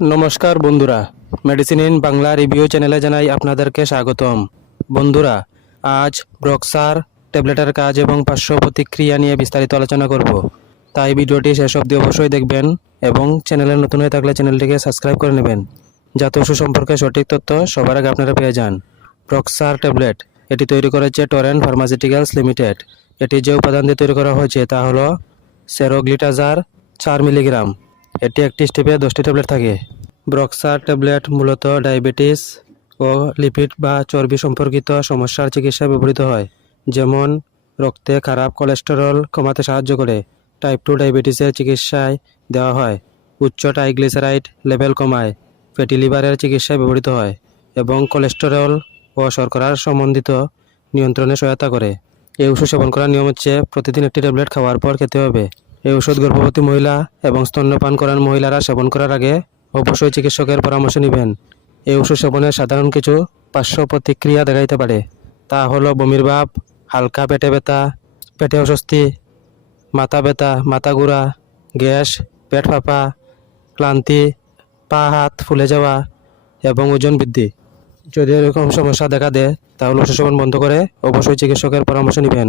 নমস্কার বন্ধুরা। Medicine in Bangla review চ্যানেলে জানাই আপনাদেরকে স্বাগতম। বন্ধুরা, আজ ব্রক্সার ট্যাবলেটের কাজ এবং পার্শ্ব প্রতিক্রিয়া নিয়ে বিস্তারিত আলোচনা করব। তাই ভিডিওটি শেষ অবধি অবশ্যই দেখবেন এবং চ্যানেলে নতুন হয়ে থাকলে চ্যানেলটিকে সাবস্ক্রাইব করে নেবেন। যাতে ওষুধ সম্পর্কে সঠিক তথ্য সবার আগে আপনারা পেয়ে যান। ব্রক্সার ট্যাবলেট এটি তৈরি করেছে টরেন্ট ফার্মাসিউটিক্যালস লিমিটেড এটি যে উপাদান দিয়ে তৈরি করা হয়েছে তা হলো সেরোগ্লিটাজার চার মিলিগ্রাম এটি একটি স্টেপে দশটি ট্যাবলেট থাকে। ব্রক্সার ট্যাবলেট মূলত ডায়াবেটিস ও লিপিড বা চর্বি সম্পর্কিত সমস্যার চিকিৎসায় ব্যবহৃত হয়, যেমন রক্তে খারাপ কোলেস্টেরল কমাতে সাহায্য করে, টাইপ টু ডায়াবেটিসের চিকিৎসায় দেওয়া হয়, উচ্চ ট্রাইগ্লিসারাইড লেভেল কমায়, ফ্যাটি লিভারের চিকিৎসায় ব্যবহৃত হয় এবং কোলেস্টেরল ও শর্করার সম্বন্ধিত নিয়ন্ত্রণে সহায়তা করে। এই ওষুধ সেবন করার নিয়ম হচ্ছে প্রতিদিন একটি ট্যাবলেট খাওয়ার পর খেতে হবে। এই ওষুধ গর্ভবতী মহিলা এবং স্তন্যপান করার মহিলারা সেবন করার আগে অবশ্যই চিকিৎসকের পরামর্শ নেবেন। এই ওষুধ সেবনের সাধারণ কিছু পার্শ্ব প্রতিক্রিয়া দেখাইতে পারে। তা হলো বমির ভাব, হালকা পেটে ব্যথা, পেটে অস্বস্তি, মাথা ব্যথা, মাথা ঘোরা, গ্যাস, পেট ফাঁপা, ক্লান্তি, পা, হাত ফুলে যাওয়া এবং ওজন বৃদ্ধি। যদি এরকম সমস্যা দেখা দেয়, তাহলে ওষুধ সেবন বন্ধ করে অবশ্যই চিকিৎসকের পরামর্শ নেবেন।